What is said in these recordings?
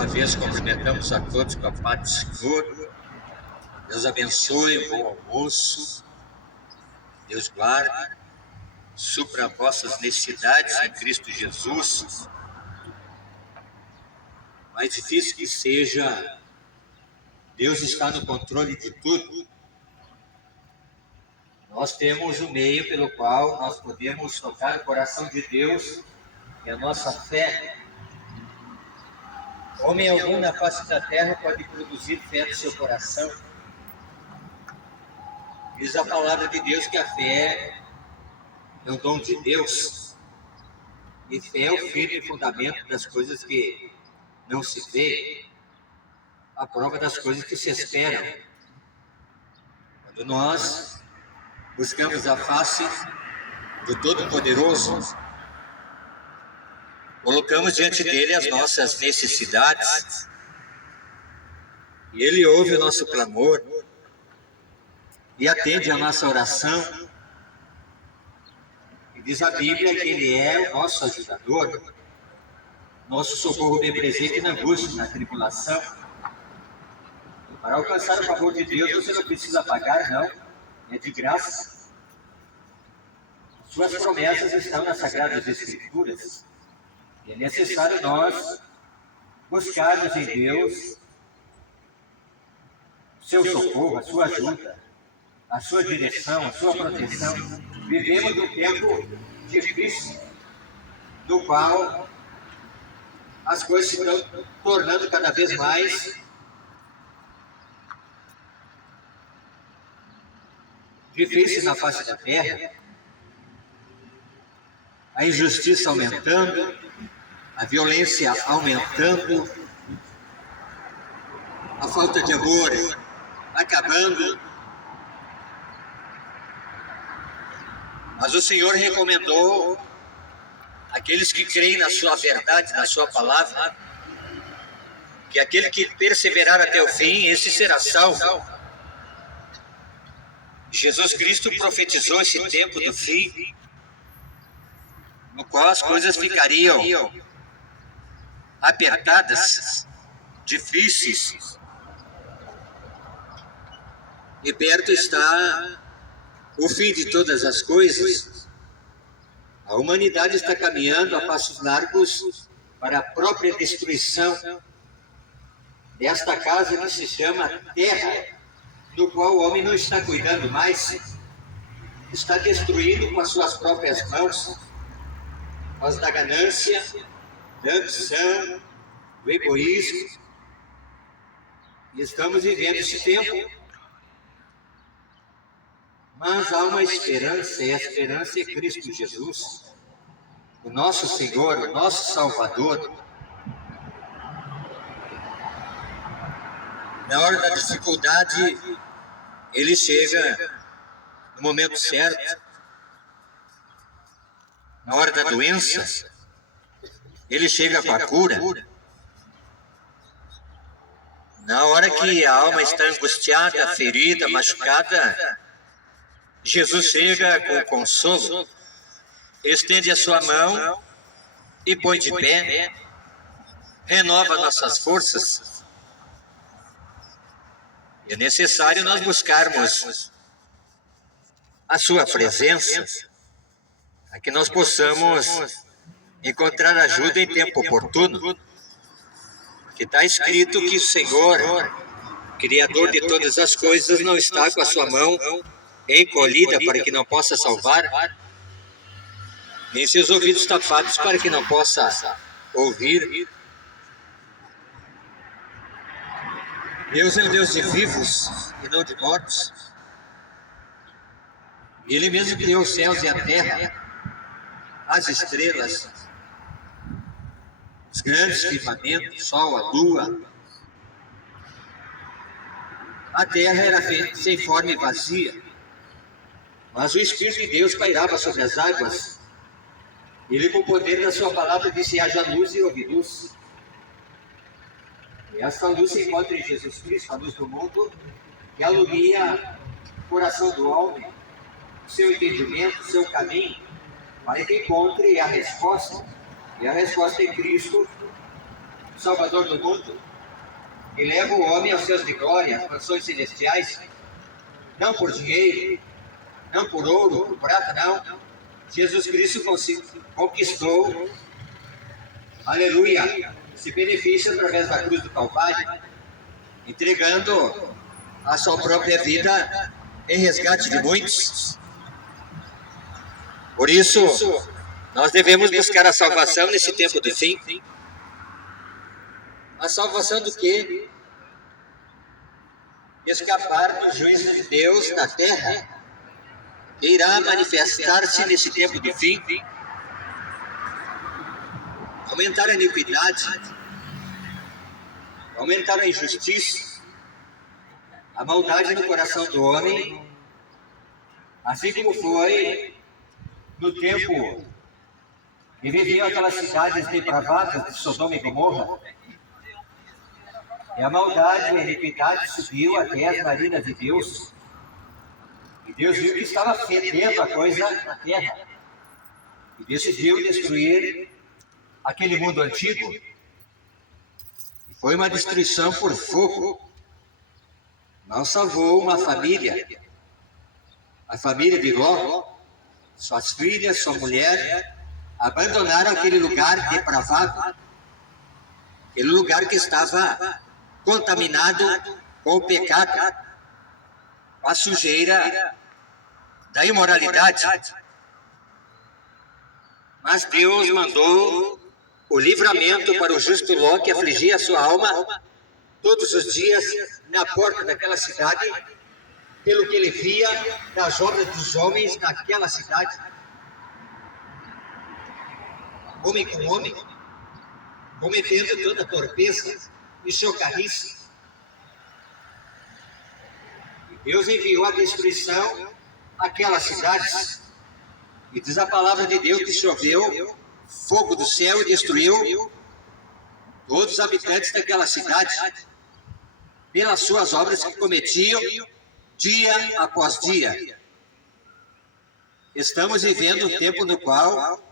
uma vez cumprimentamos a todos com a paz do Senhor. Deus abençoe, um bom almoço. Deus guarde, supra vossas necessidades em Cristo Jesus. Mais difícil que seja, Deus está no controle de tudo. Nós temos um meio pelo qual nós podemos tocar o coração de Deus e a nossa fé. Homem algum na face da terra pode produzir fé no seu coração. Diz a palavra de Deus que a fé é um dom de Deus. E fé é o firme fundamento das coisas que não se vê, a prova das coisas que se esperam. Quando nós buscamos a face do Todo-Poderoso, colocamos diante dele as nossas necessidades, e ele ouve o nosso clamor e atende a nossa oração. E diz a Bíblia que ele é o nosso ajudador, nosso socorro bem presente na angústia, na tribulação. Para alcançar o favor de Deus, você não precisa pagar, não, é de graça. Suas promessas estão nas Sagradas Escrituras. É necessário nós buscarmos em Deus seu socorro, a sua ajuda, a sua direção, a sua proteção. Vivemos num tempo difícil, no qual as coisas se estão tornando cada vez mais difíceis na face da terra, a injustiça aumentando, a violência aumentando, a falta de amor acabando. Mas o Senhor recomendou aqueles que creem na sua verdade, na sua palavra, que aquele que perseverar até o fim, esse será salvo. Jesus Cristo profetizou esse tempo do fim, no qual as coisas ficariam apertadas, difíceis, e perto está o fim de todas as coisas. A humanidade está caminhando a passos largos para a própria destruição desta casa que se chama Terra, do qual o homem não está cuidando mais, está destruindo com as suas próprias mãos, por causa da ganância, da ambição, do egoísmo. E estamos vivendo esse tempo. Mas há uma esperança, e a esperança é Cristo Jesus, o nosso Senhor, o nosso Salvador. Na hora da dificuldade, ele chega no momento certo. Na hora da doença, ele chega com a cura. Na hora que a alma está angustiada, ferida, machucada, Jesus chega com o consolo, estende a sua mão e põe de pé, renova nossas forças. É necessário nós buscarmos a sua presença, para que nós possamos encontrar ajuda em tempo oportuno. Porque está escrito que o Senhor, Criador de todas as coisas, não está com a sua mão encolhida para que não possa salvar, nem seus ouvidos tapados para que não possa ouvir. Deus é um Deus de vivos e não de mortos. Ele mesmo criou os céus e a terra, as estrelas, os grandes firmamentos, o sol, a lua. A terra era sem forma e vazia, mas o Espírito de Deus pairava sobre as águas. Ele, com o poder da sua palavra, disse: haja luz e houve luz. E esta luz se encontra em Jesus Cristo, a luz do mundo, que alumia o coração do homem, o seu entendimento, o seu caminho, para que encontre a resposta. E a resposta em Cristo, Salvador do mundo, que leva o homem aos céus de glória, às mansões celestiais, não por dinheiro, não por ouro, por prata, não. Jesus Cristo conquistou, aleluia, esse benefício através da cruz do Calvário, entregando a sua própria vida em resgate de muitos. Por isso, nós devemos buscar a salvação nesse tempo do fim. A salvação do quê? Escapar do juízo de Deus na terra, que irá manifestar-se nesse tempo do fim. Aumentar a iniquidade, aumentar a injustiça, a maldade no coração do homem, assim como foi no tempo que viviam aquelas cidades depravadas de Sodoma e Gomorra. E a maldade e a iniquidade subiu até as narinas de Deus. E Deus viu que estava fedendo a coisa na terra. E decidiu destruir aquele mundo antigo. E foi uma destruição por fogo. Não salvou uma família. A família de Ló, suas filhas, sua mulher, abandonaram aquele lugar depravado. Aquele lugar que estava contaminado com o pecado, com a sujeira da imoralidade. Mas Deus mandou o livramento para o justo Ló, que afligia a sua alma todos os dias na porta daquela cidade, pelo que ele via das obras dos homens naquela cidade. Homem com homem, cometendo toda torpeza e chocarrice. Deus enviou a destruição àquelas cidades. E diz a palavra de Deus que choveu fogo do céu e destruiu todos os habitantes daquela cidade, pelas suas obras que cometiam dia após dia. Estamos vivendo um tempo no qual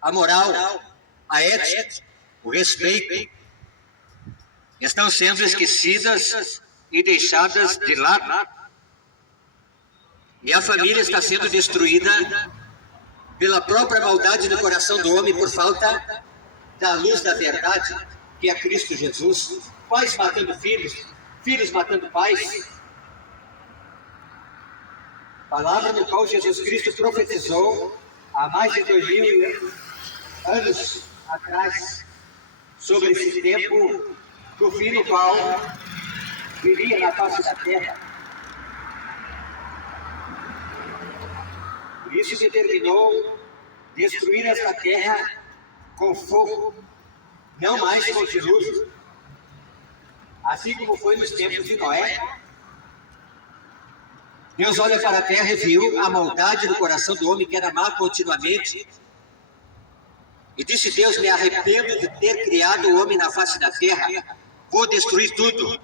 a moral, a ética, o respeito estão sendo esquecidas e deixadas de lado. E a família está sendo destruída pela própria maldade do coração do homem por falta da luz da verdade, que é Cristo Jesus. Pais matando filhos, filhos matando pais. Palavra no qual Jesus Cristo profetizou há mais de 2000 anos atrás, sobre esse tempo do fim no qual viria na face da terra. Por isso determinou destruir esta terra com fogo, não mais com dilúvio, assim como foi nos tempos de Noé. Deus olha para a terra e viu a maldade do coração do homem, que era má continuamente. E disse Deus: me arrependo de ter criado o homem na face da terra, vou destruir tudo.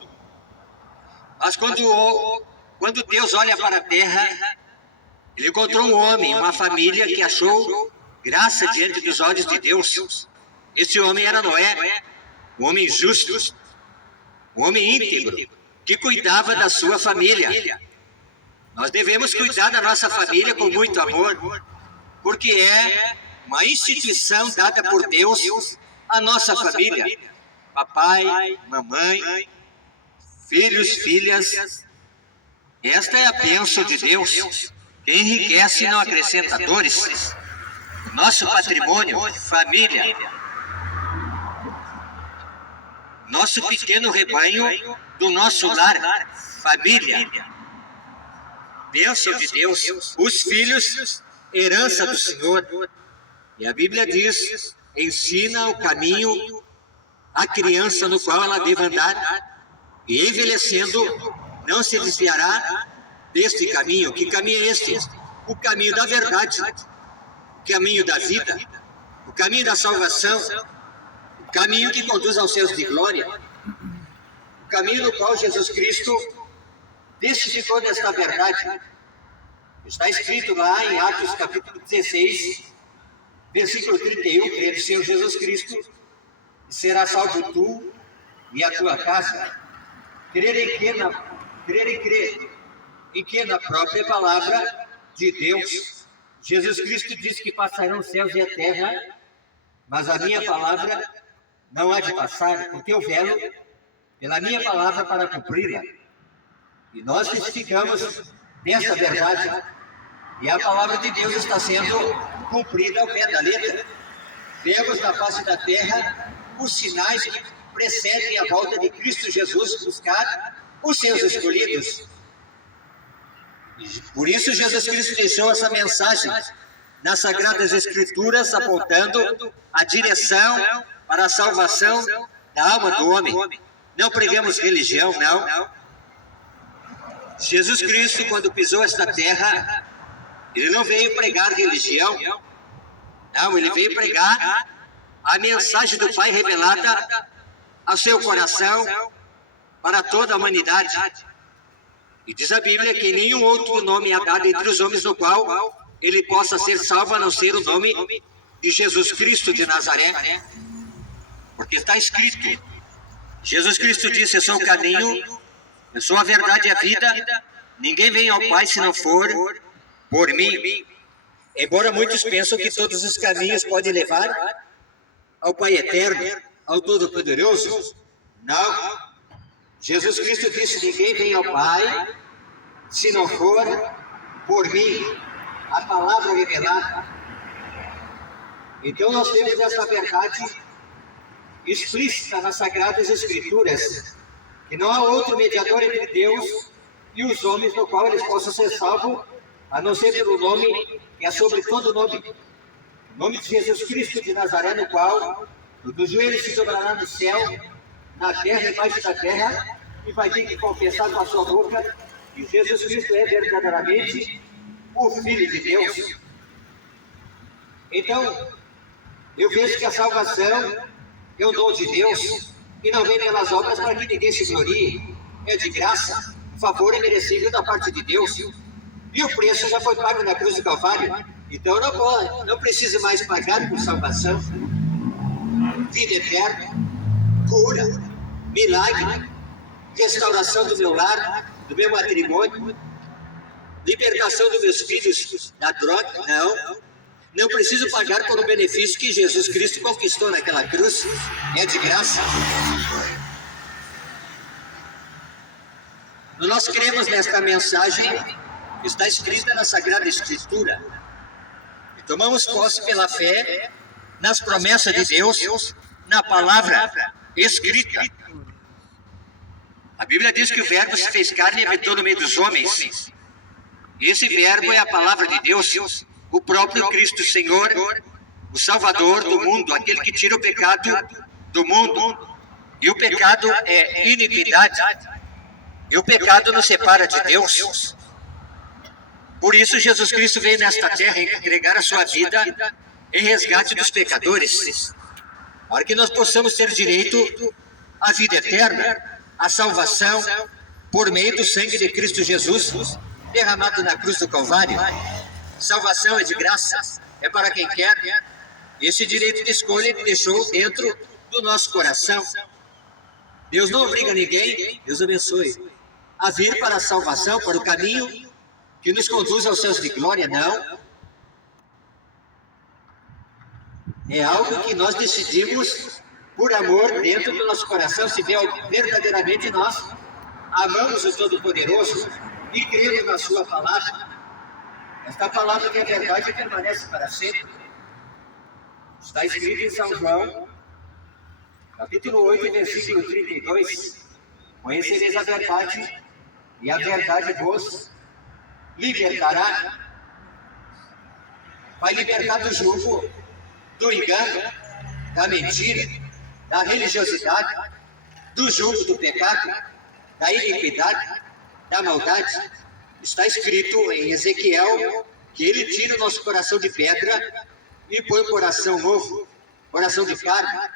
Mas quando Deus olha para a terra, ele encontrou um homem, uma família que achou graça diante dos olhos de Deus. Esse homem era Noé, um homem justo, um homem íntegro, que cuidava da sua família. Nós devemos cuidar da nossa família com muito amor, porque é uma instituição dada por Deus à nossa família. Papai, mamãe, filhos, filhas. Esta é a bênção de Deus, que enriquece e não acrescenta dores. Nosso patrimônio, família. Nosso pequeno rebanho do nosso lar, família. Bênção de Deus, os filhos, herança do Senhor. E a Bíblia diz: ensina o caminho à criança no qual ela deve andar, e envelhecendo não se desviará deste caminho. Que caminho é este? O caminho da verdade, o caminho da vida, o caminho da salvação, o caminho que conduz aos céus de glória, o caminho no qual Jesus Cristo testificou desta verdade. Está escrito lá em Atos capítulo 16, Versículo 31, crê no Senhor Jesus Cristo, e será salvo tu e a tua casa. Crer em que na própria palavra de Deus. Jesus Cristo disse que passarão os céus e a terra, mas a minha palavra não há de passar, porque eu velo pela minha palavra para cumpri-la. E nós testificamos dessa verdade, e a palavra de Deus está sendo cumprida ao pé da letra. Vemos na face da terra os sinais que precedem a volta de Cristo Jesus buscar os seus escolhidos. Por isso Jesus Cristo deixou essa mensagem nas Sagradas Escrituras, apontando a direção para a salvação da alma do homem. Não pregamos religião, não. Jesus Cristo, quando pisou esta terra, ele não veio pregar religião, não, ele veio pregar a mensagem do Pai revelada ao seu coração para toda a humanidade. E diz a Bíblia que nenhum outro nome é dado entre os homens no qual ele possa ser salvo, a não ser o nome de Jesus Cristo de Nazaré. Porque está escrito, Jesus Cristo disse: eu sou o caminho, eu sou a verdade e a vida, ninguém vem ao Pai se não for por mim. Embora muitos pensam que todos os caminhos podem levar ao Pai eterno, ao Todo-Poderoso, não. Jesus Cristo disse: ninguém vem ao Pai se não for por mim, a palavra revelada. Então nós temos essa verdade explícita nas Sagradas Escrituras, que não há outro mediador entre Deus e os homens no qual eles possam ser salvos, a não ser pelo nome que é sobre todo nome, o nome de Jesus Cristo de Nazaré, no qual dos joelhos se dobrará no céu, na terra e embaixo da terra, e vai ter que confessar com a sua boca que Jesus Cristo é verdadeiramente o Filho de Deus. Então, eu vejo que a salvação é o dom de Deus, e não vem pelas obras para que ninguém se glorie. É de graça, favor é merecível da parte de Deus. E o preço já foi pago na cruz do Calvário. Então não precisa mais pagar por salvação. Vida eterna, cura, milagre, restauração do meu lar, do meu matrimônio, libertação dos meus filhos da droga. Não preciso pagar por um benefício que Jesus Cristo conquistou naquela cruz. É de graça. Nós cremos nesta mensagem que está escrita na Sagrada Escritura. E tomamos posse pela fé nas promessas de Deus, na palavra escrita. A Bíblia diz que o Verbo se fez carne e habitou no meio dos homens. Esse Verbo é a palavra de Deus, o próprio Cristo Senhor, o Salvador do mundo, aquele que tira o pecado do mundo. E o pecado é iniquidade. E o pecado nos separa de Deus. Por isso Jesus Cristo veio nesta terra entregar a sua vida em resgate dos pecadores, para que nós possamos ter direito à vida eterna, à salvação, por meio do sangue de Cristo Jesus, derramado na cruz do Calvário. Salvação é de graça, é para quem quer. Esse direito de escolha Ele deixou dentro do nosso coração. Deus não obriga ninguém, Deus abençoe, a vir para a salvação, para o caminho que nos conduz aos céus de glória, não. É algo que nós decidimos por amor dentro do nosso coração, se verdadeiramente nós amamos o Todo-Poderoso e cremos na sua palavra. Esta palavra que é verdade permanece para sempre. Está escrito em São João, capítulo 8, versículo 32. Conhecereis a verdade, e a verdade vos libertará. Vai libertar do jugo, do engano, da mentira, da religiosidade, do jugo do pecado, da iniquidade, da maldade. Está escrito em Ezequiel que Ele tira o nosso coração de pedra e põe um coração novo, coração de carne,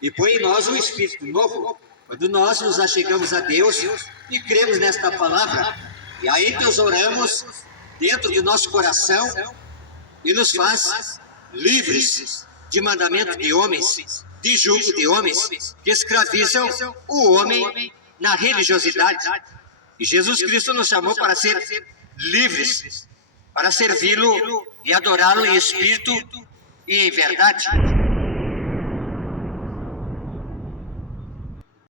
e põe em nós um espírito novo. Quando nós nos achegamos a Deus e cremos nesta palavra, e aí nós oramos dentro do nosso coração e nos faz livres de mandamento de homens, de julgo de homens, que escravizam o homem na religiosidade. E Jesus Cristo nos chamou para ser livres, para servi-lo e adorá-lo em espírito e em verdade.